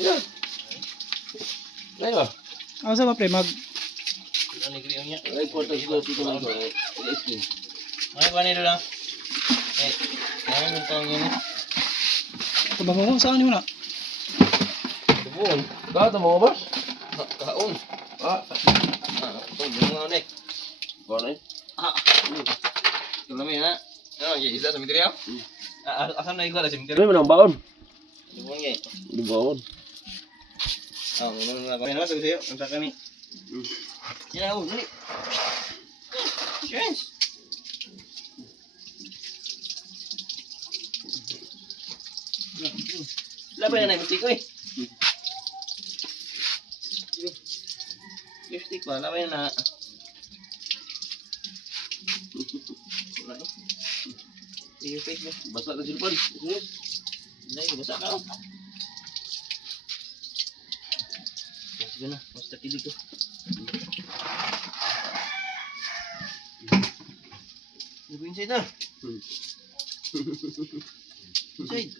Yan. Ayo. Asa ba pre mag Ano ni kriyo niya? Ay, portal ko dito lang ko. Skin. Ano ba nito lang? Eh, kaya mo tawag yun eh. kabango saan ni mo na? Tubon. Kata mo ba? Kaon. Ah, Ito, mga unik. kono eh. Ito namin ha. Ano, isa sa mitriya? Asam na ikaw sa mitriya? Ano mo nang baon? Tubon nga eh. Di baon. Mga kaya naman sabi sa'yo. Ang sa kami. Yan ako, dali. Yes. Laban na na, mistik ko eh. Lipstick pa, laban na. Wala eh. Iyo fake mo. Basa ka silpan. Hindi, basa ka oh. Sige na, basta tili ko. Go inside na. Inside.